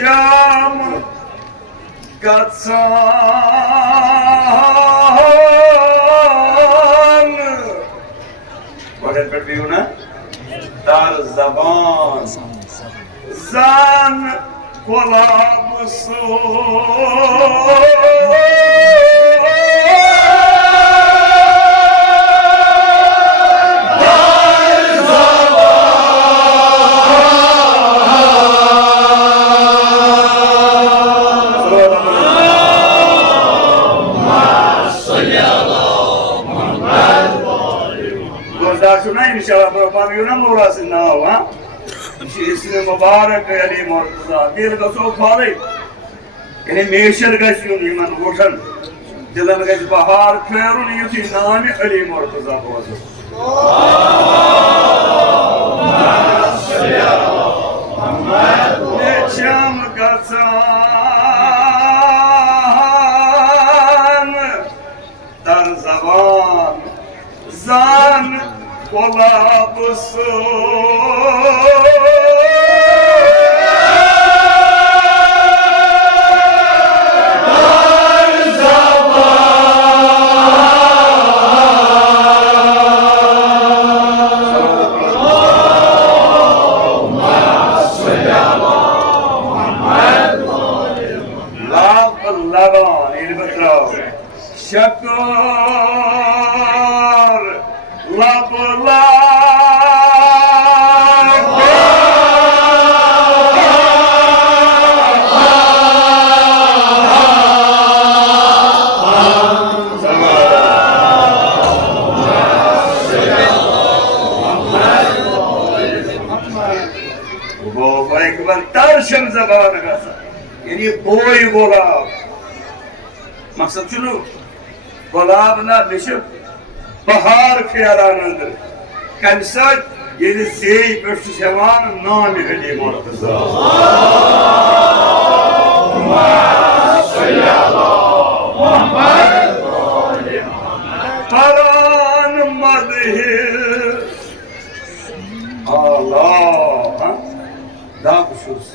Sham Gatsan. What had better you na? Dar Zaban Zan Kolabusu. सुनाई इंशाल्लाह बाबा यूं ना मोड़ा से ना हो हां इसने मुबारक अली मुर्तजा दिल का सो खाले यानी मेशर का यूं ईमान उठन दिलन का बहार फेरू नहीं थी नाम अली मुर्तजा बोझ ने शाम गसान दर जबान जान Kolabusu. Şakır labla वो एक बार तरशम ज़बान का यानी बोई गुलाब मकसद चुनो गुलाब ना बिशप बहार ख्यालान अंदर कंसद ये ज़ेई पर सुसेवान नाम अली मुर्तजा परान मदहिर Allah daha kuşuz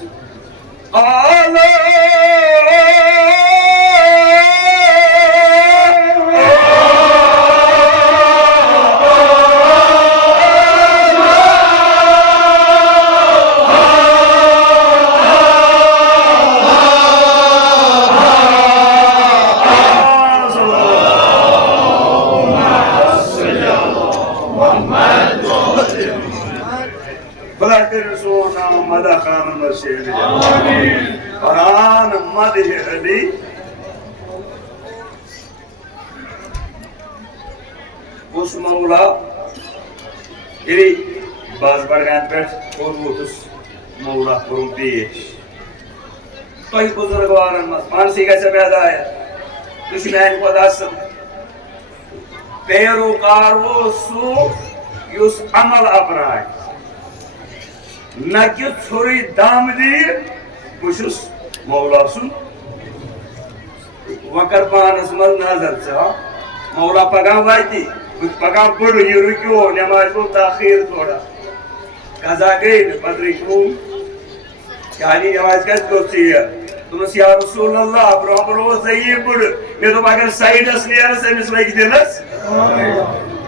Allah मदा Khan मशेर परान मदह अली उस मौला यदि बाज बड़गान पे उस मौला करूं पेश कोई बुजुर्गवारन मस मानसी का पैदा है दुश्मन को दास पैरोकार वो सु युस अमल अपनाए न कि छोरी दाम दी बुशुस मौला सुन वकर पानस मल नजर चा मौला पगा वाइती पगा बड़ ये रुकियो नमाज को ताखीर थोड़ा कजा गई पदरी को यानी नमाज का कोची है तुम या रसूल अल्लाह ब्रो सही बड़ मैं तो अगर साइड अस नियर से मिस लाइक देनस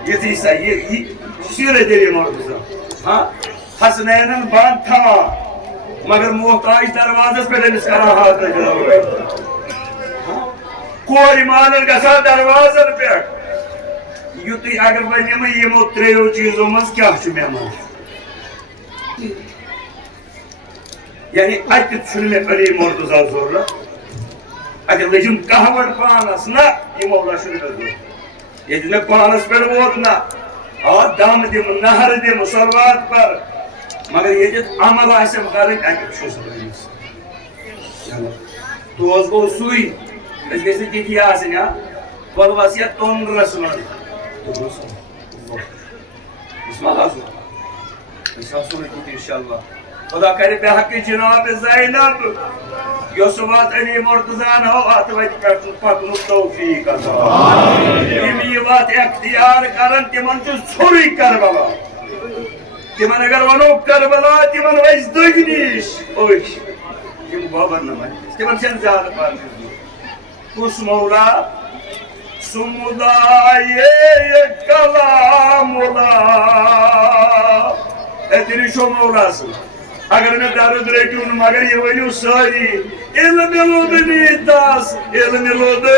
ये थी सही शिरे देली मौला हां हसनैन बांध था मगर मोहताज दरवाजे पे निस्करा हाथ लगावे कोई मानर गसा दरवाजे पे युति अगर वने में यमो त्रेयो चीजों में क्या छु मेहमान यानी अत छुन में अली मुर्तजा जोर अगर लेकिन कहवट पानस ना ये मौला शुरू कर दो ये दिन पानस पर वोत ना और दाम दे नहर दे मुसलवात पर मगर ये जो अमल आसे मकारिक आके शुस बनिस चलो तो उसको सुई जैसे कि किया आसे ना वलवासिया तोन रसना तो बिस्मिल्लाह इंशाअल्लाह की इंशाअल्लाह खुदा करे पे हक जनाब ज़ैनब योसवात अली मुर्तजा हो अतवत कर पकनु तौफीक अता आमीन ये बात इख्तियार करन के मन जो छोरी करबला तिमन अगर वनो करबला तिमन वैस दुगनीश ओश यम गोबर नमः तिमन छन ज्यादा पार कुस मौला समुदाये कलामुला तेरी शो मौला अगर मैं दर्द रखूं मगर ये वनु सारी इल्म लोदनी दास इल्म लोदे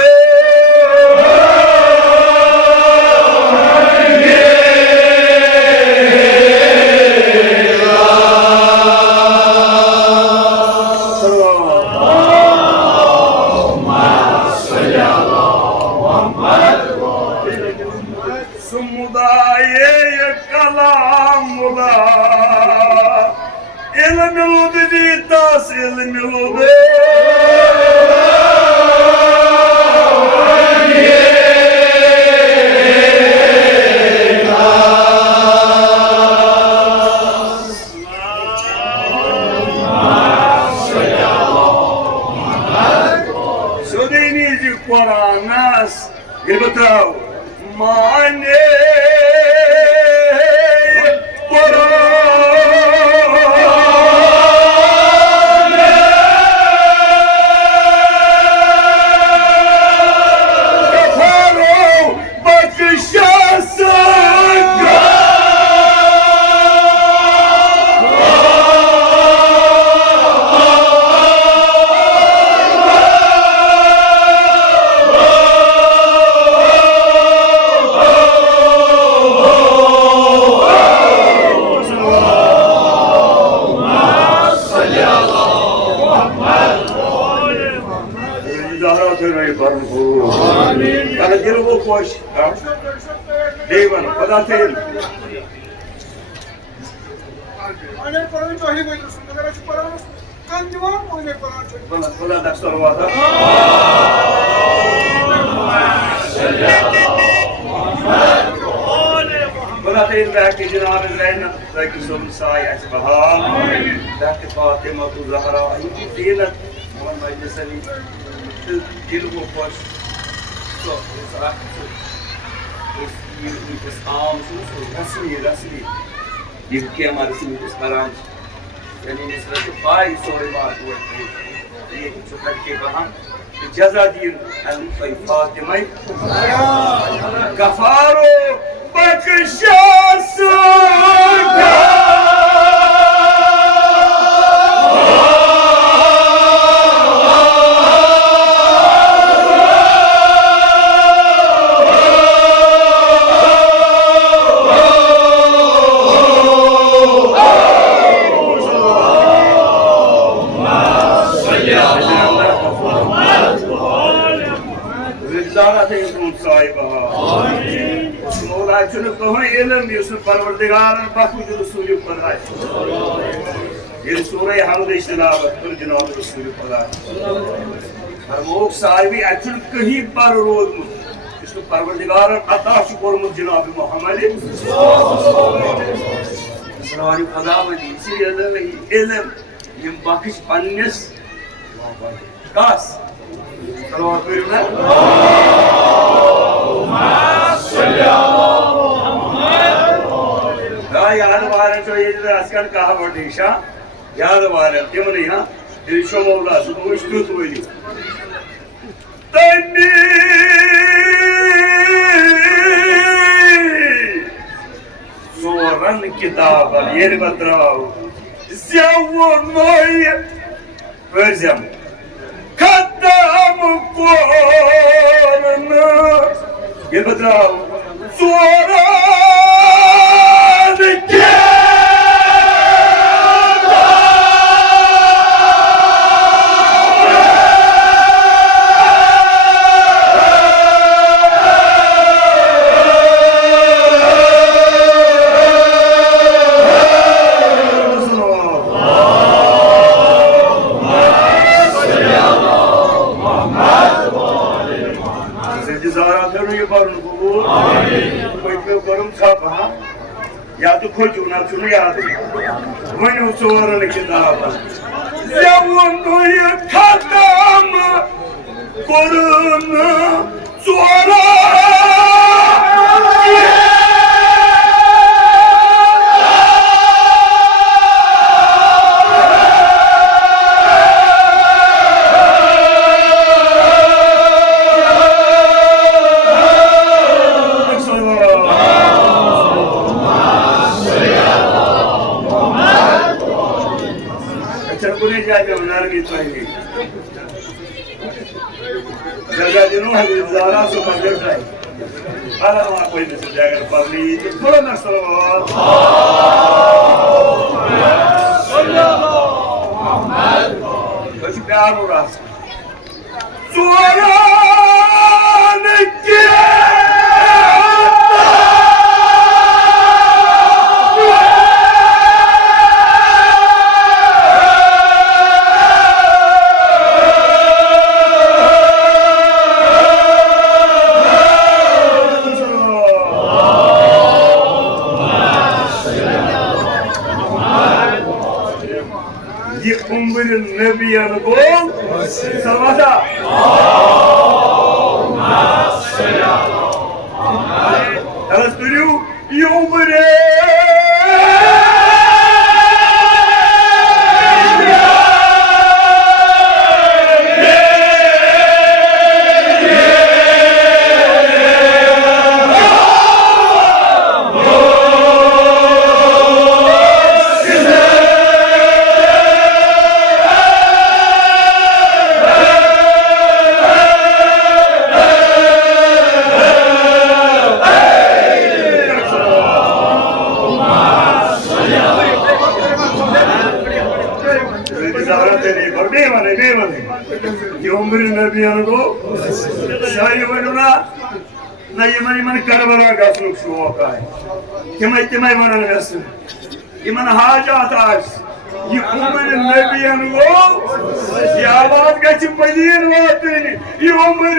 जज़ादीन फातिमा गफारो बख्शास परवरदिगार बखुद रसूल खुदा ये सूरह हमद तिलावत कर जनाब रसूल खुदा फरमोक साहिब अचुल कहीं पर रोज इसको परवरदिगार अता कोरमुत जनाब मोहम्मद सल्लल्लाहु खुदा वली इसलिए इल्म यम बख्श पन्नस कास सल्लल्लाहु अलैहि याद वाले तो ये जो आजकल कहा बड़ीशा याद वाले क्या मने यहाँ दिलशो मौला सुबह इश्क़ तो हुई तन्नी सोरन किताब ये बताओ ज़्यादा नोय वर्जम खत्म कोरन ये बताओ सोरा या तो खोज ना सुन याद वही सोरन किताब ज़्यादा ये खत्म कोरन सोरा जाते नरमी चाहिए जगह दिनों है ज़ारा सो मगर ट्राई अल्लाह वहाँ कोई नहीं जाकर पबली थोड़ा ना सलवात कुछ प्यार हो रहा है सुरान के النبي نقول سلامتا أستريو يومري Ko sahi waduna na yman karbala ka suluk shuka hai timay manan gas iman hajat as ye umr nabiyan ko ye awaaz ka chimpadin watni ye umr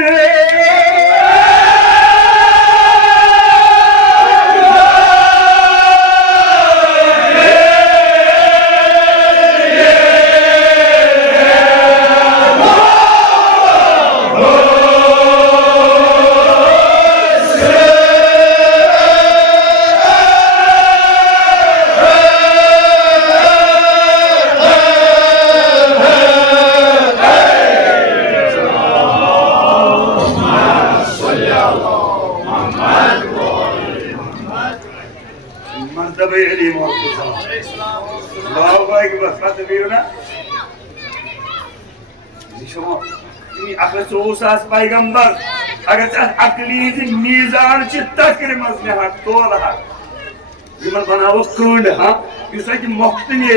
As paygamber agar akli mizan ç takrir mazne hak tola hak iman banawo kund ha yusaki moktne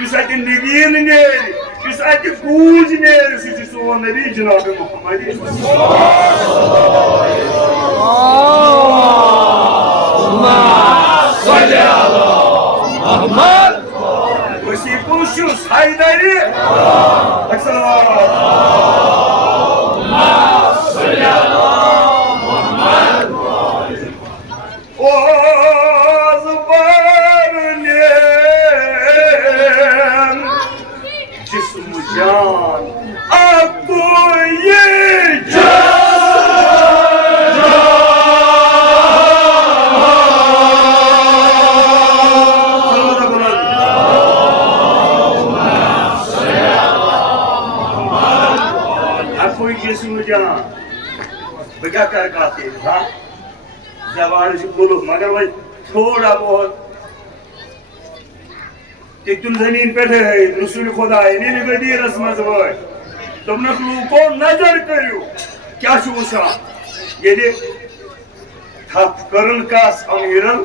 yusaki negine yusaki kujne sizi so nabi cenab Muhammed Allahumma salli ala Muhammad وسيكوشوس هايداري जिस्म जान आपको ये क्या कर काते हाँ जवान से बोलो मगर भाई थोड़ा बहुत कि तुम जमीन पे थे रसूल खुदा इन्हीं ने बदी रस्म जवान तुमने लोगों को नजर करियो क्या शोषा ये दे थप करल कास अमीरल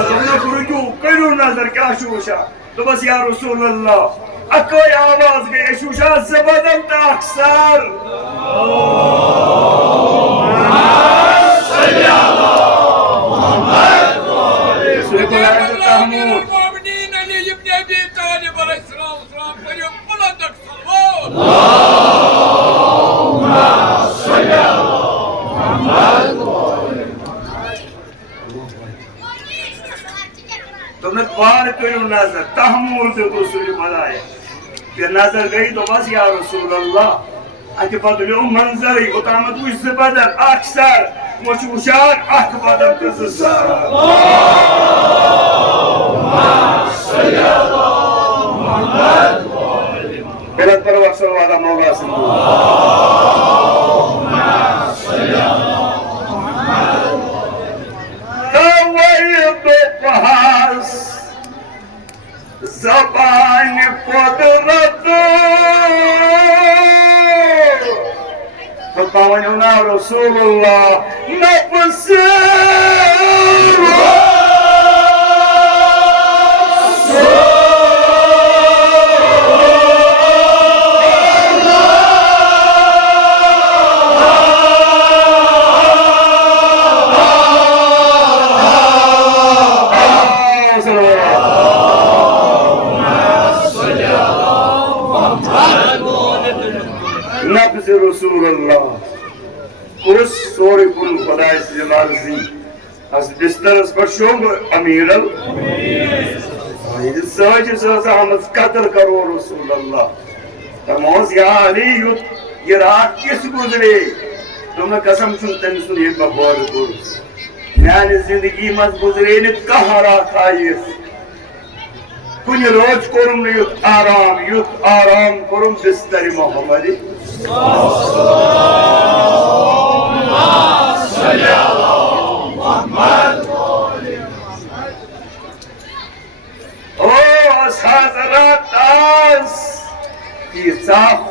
तुमने लोगों करियो नजर क्या शोषा तो बस या रसूल अल्लाह अकोई आवाज गई शोषा जबरदस्त अक्सर तुमने पार करो नजर तहम्मुल से तो सुनी बनाए फिर नजर गई तो बस या रसूल अल्लाह अति बदलो मंजर ही उतामत उस बदल अक्सर मशूशात अख बदल तज़सा बिलत पर वक्त वादा मौला से Zaban kudratu Fatmavana Rasulullah nafsi Rasulullah Kus sori kun Khuday Jalal zi As bistaras bashum amiral Sajid Hamad qadr karo Rasulullah Tamoz ya Ali ye raat kis guzre tumne kasam sunten suniye babbar kurus yani zindagi maz guzre ne kahara khayis Kun roz korum ne yut aram korum bistari Muhammadi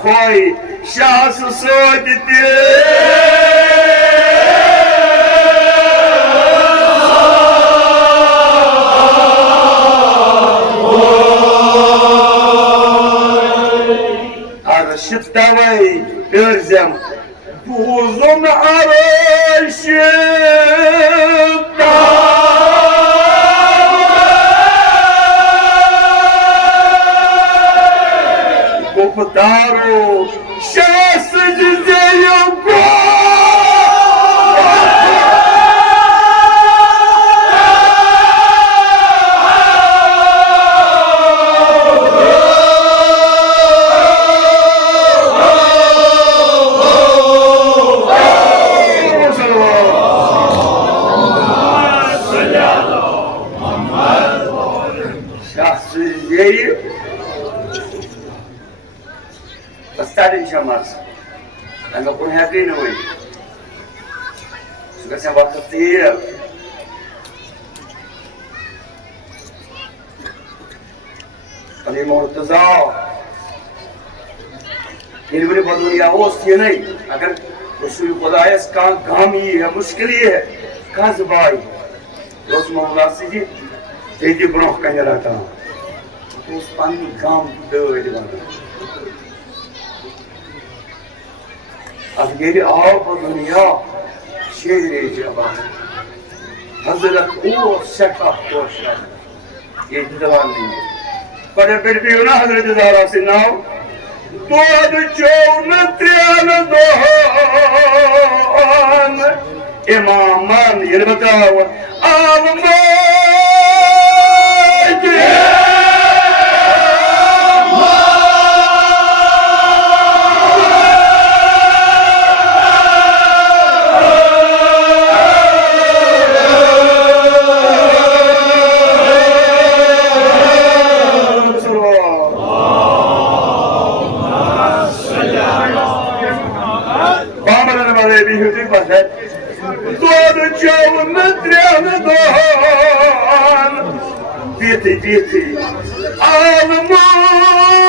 Khoi Shah Susodite Arşittavay Özlem Buzun arşitta Kuptaru Şahsıcızeyim Şahsıcızeyim Passarin chamar Anga pun happy na hoy Suka sa waktu dia Ali Murtaza ये बड़ी दुनिया होती है नहीं अगर रसूल खुदायस का काम ही है मुश्किल ही है कहाँ से भाई रोज मौला से जी तेजी ब्रोह कहीं रहता हूँ तो उस पानी काम दो इधर अब ये आओ दुनिया शेर जवान हजरत ओ शका कोशा ये जवान नहीं पर फिर भी ना हजरत ज़हरा से नाम तो अब चौन त्यान दोहन इमामान ये बताओ आलम Biti almayı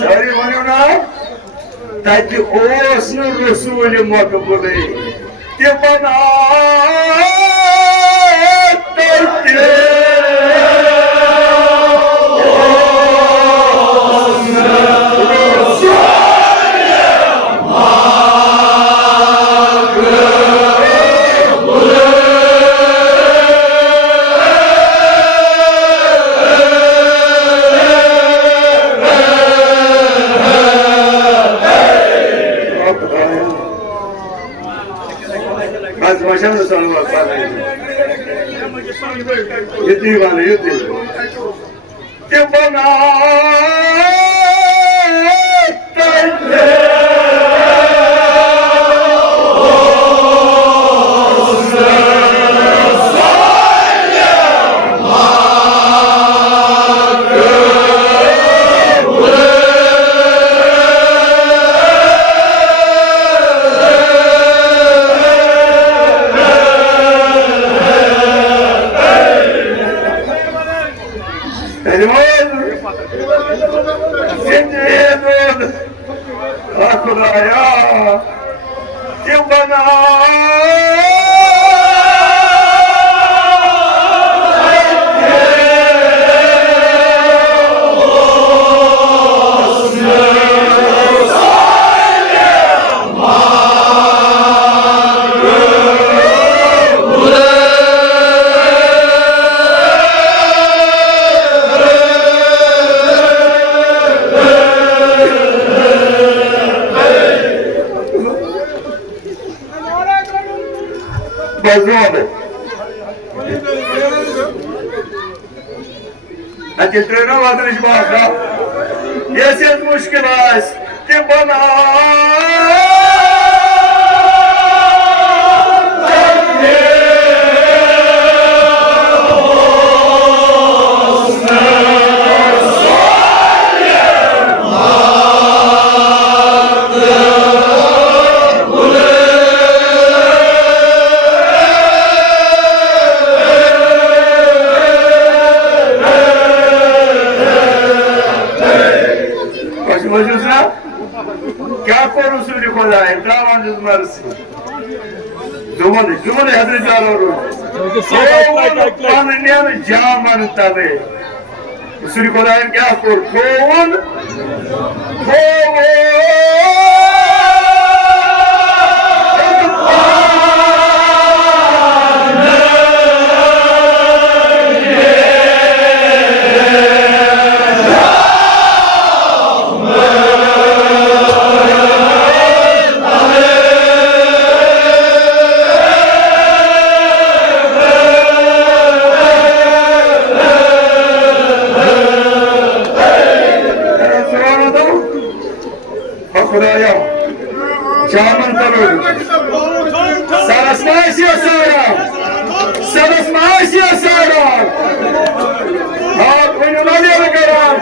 Sari manuna Tati osnu Resulü makbule Ki bana Başımda sonu var. Yedi var, yedi. Ki bana Şimdi Akulaya Yılbana Bazıları. Hadi trenovadır iş baka. Yeset muşkilas. Ki bana. क्या करो सूर्य को जाए दावन जुमरस जुमने हदर जारो कौन ने जामन तबे सूर्य को जाए क्या कर कौन Kuraya, Caman Tarur, Sarasmaşya Sara, Sarasmaşya Sara, Hak önüne diye karar,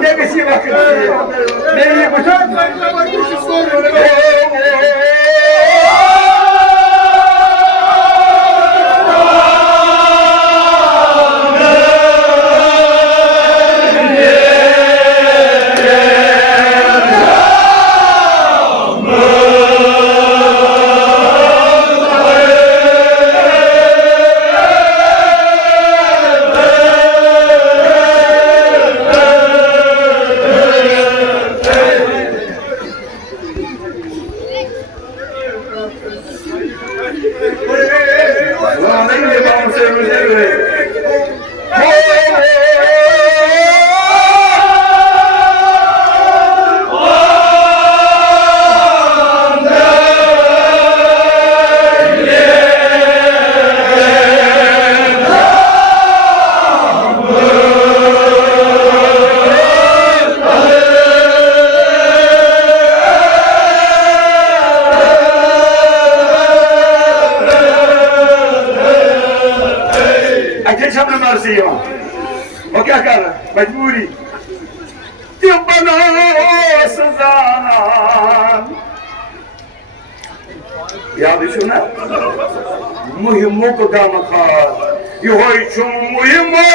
ne bir şey bakın. Ne bir bıçak. वो क्या कर रहा मजबूरी क्यों बना सजाना याद सुना मुहिमों को काम खास ये हो चुम मुहिमों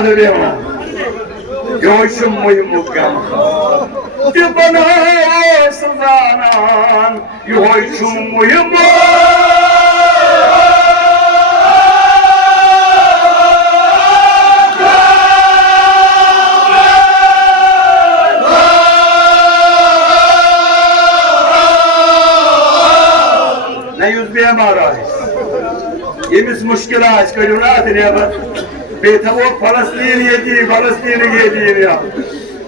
Padremo, Yoshum Muyumukam, Tibana Savanan, Yoshum Muyumukam. yüz beymar ais. Yemiş müşkilat köyünat neber. Betavuk Palestin yedi, Palestin yedi ya.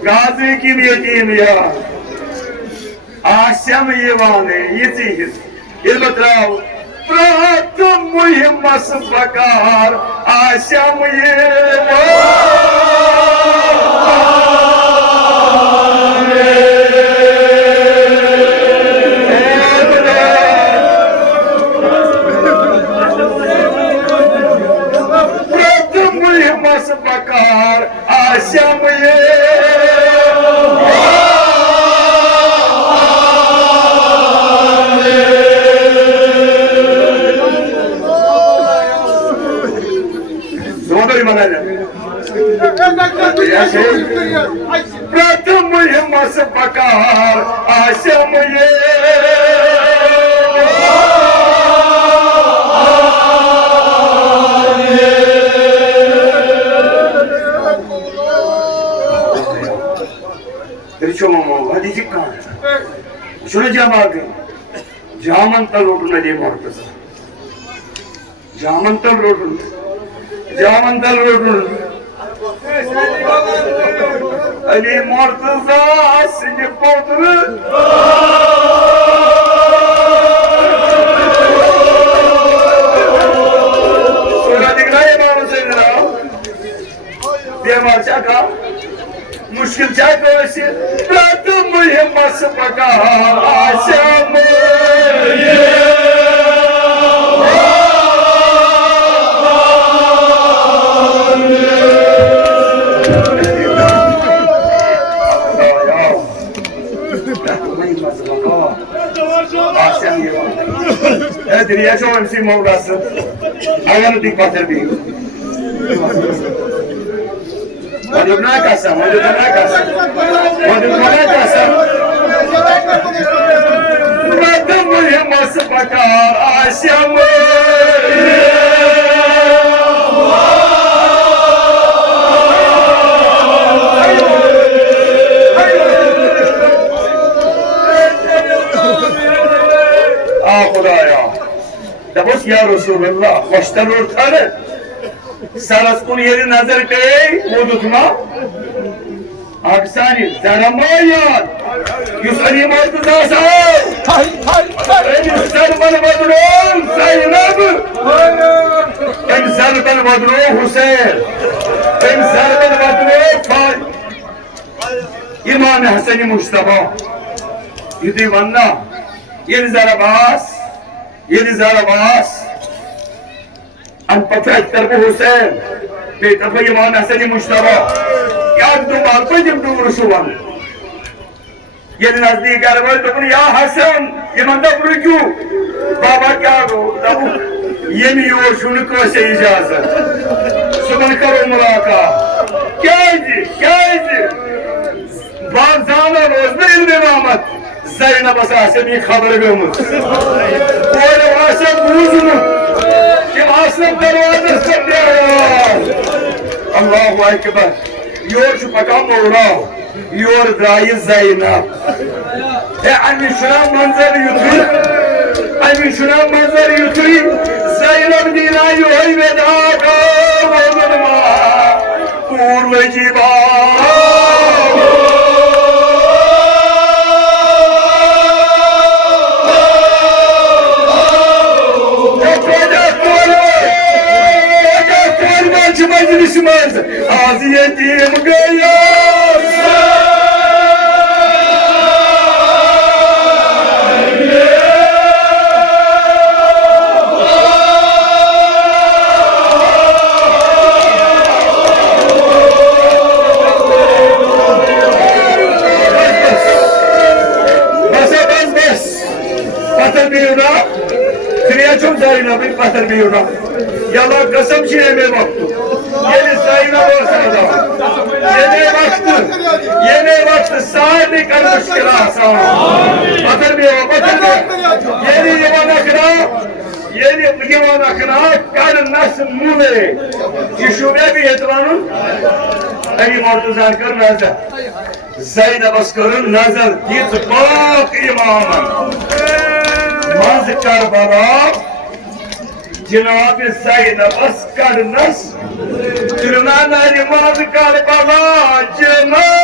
Gazi kim yedi ya. Aşam yevane yetiyiz. İlbetrav. Bıraktım mühimması bakar. Aşam yevane. Bakar aşamıya Doğru manayla Bıraktım mühimması bakar aşamıya Tercümanım, hadi dikkat. Şunu cevabı. Jamantal roaduna diye mortası. Jamantal roaduna. Jamantal roaduna. Ali mortaza sinir portunu. Sonra dikkatli bağlı senin ha. Diye marçaka. Müşkil çay koyası, bıraktım mühimması bakar aşamı. Evet, riya çoğu emsi mevlası. Ayağını dik batır bir. Waduh nakasam, waduh nakasam, waduh nakasam. Bıraktım yang masuk bakar asyamı. Ah Khudaya, dabus ya Rasulullah, baştan ortalık. Saras kun yeri nazar kare वो दुखना आगसानी जरमायान युसरी मौतुदा साहब इंसान बन बदलो Zeynep इंसान बन बदलो Hüseyin इंसान बन बदलो İmam Hasan Mustafa yedi vanna yedi zarabas an patrak tarafı Hüseyin bir tarafı İmam Hasan Mustafa याद दो बात पर जब दूर सुवन ये नजदीक आ रहा है तो या हसन ये मंदा पूरी क्यों बाबा क्या हो तब ये नहीं हो सुन को से इजाजत सुन करो मुलाकात क्या जी बात जाना रोज में इल्मामत Zeynep asası bir haber gömüş böyle asıl buzunu kim asıl darvazası diyor Allahu Ekber Yor şu pakam oğla, yor dayı Zeynep. Anne şuna manzarı yutuyor, anne şuna manzarı yutuyor. Zeynep dinayı oy veda kavulma, kur ve ciban. Meclisimiz aziyetim gıyas bas patır biyuna Triyacım Zeynep'in patır biyuna Yalan kasım çiğneme baktı Yeni sayına basardı. Yeni baktı. Sahibi kalmış kira sağ. Batır bir. Yeni yıvan akına karın nasıl müve. Şişube bir yetvanın. Evi mortuzan kır nazar. Zeyde baskarın nazar. Git bak imamın. Maz Karbala Cenab-ı Zeynep'as karnas Tırnağına Maz Karbala Cenab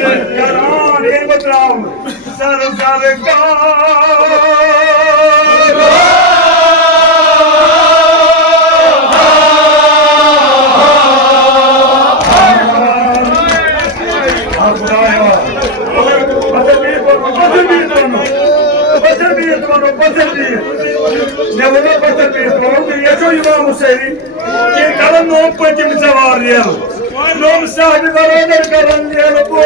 करान ये बताओ sir Nom sahibi beraber karanlığı bu.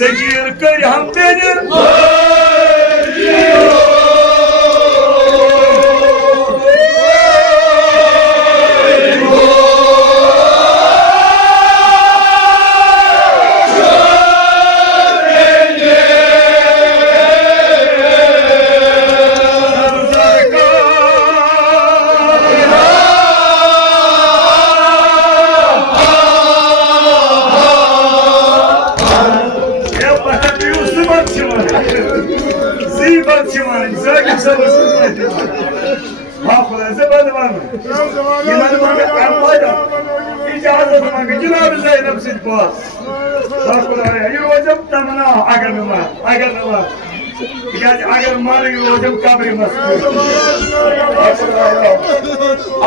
Zekir kır ham benim. अगर मारे Rossum कब्र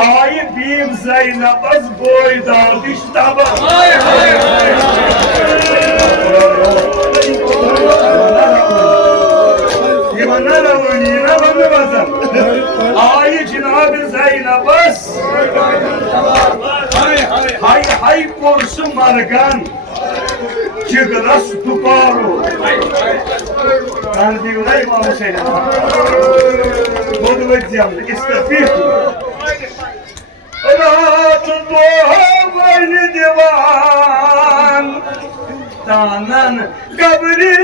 आई beam Zaynab's boy dağıldı iştahı. Yılanlar oynayına bana bazım. Ay Cenab-ı Zaynab's hay korsun margan. Çıgıras tuparu. Ben diyorum ey Muhammed Seyyid. Bunu bekliyorum. İstefiyim. Rahatlığa vayli divan. Tanan kabri.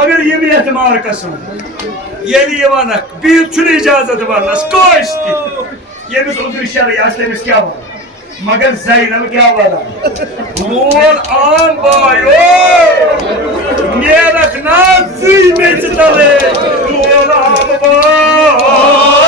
Mगर ये भी एतमार कसम ये लिए वाना बीर चुने इजाजत वाना स्कोइस्टी ये भी उधर शर यास्ते में क्या हुआ मगर ज़ैनब क्या वाला बोल आम बायो मेरा नाज़ी में चले बोल आम bio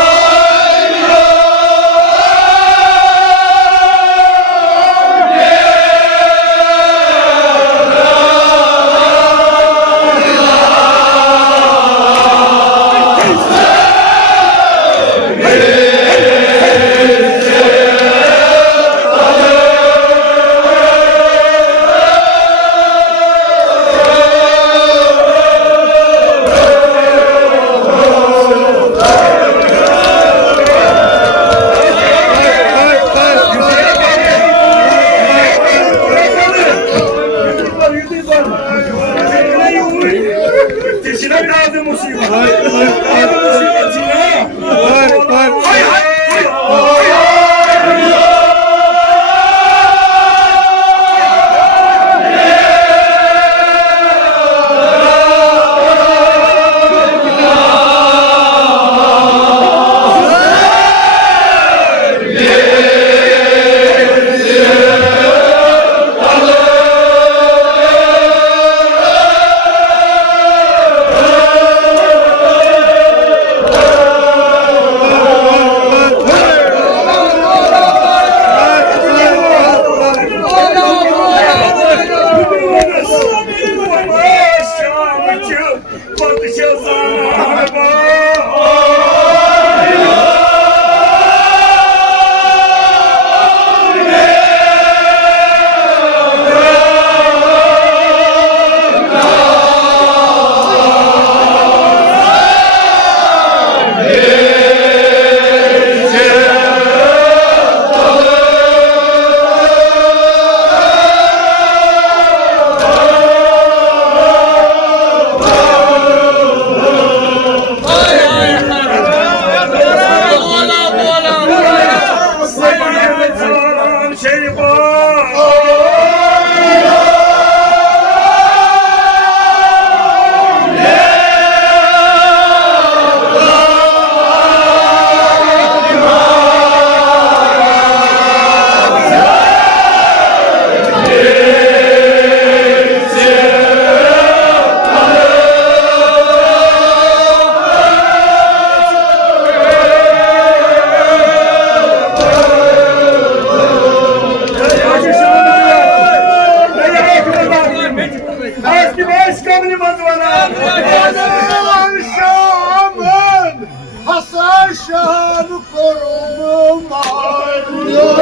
yorumu malum.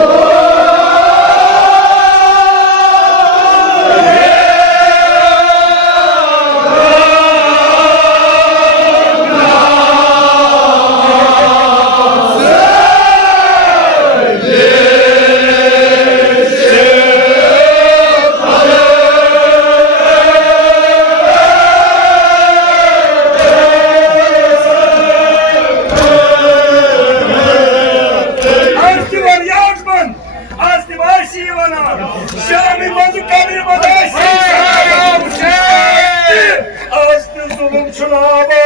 Astı zulüm çınava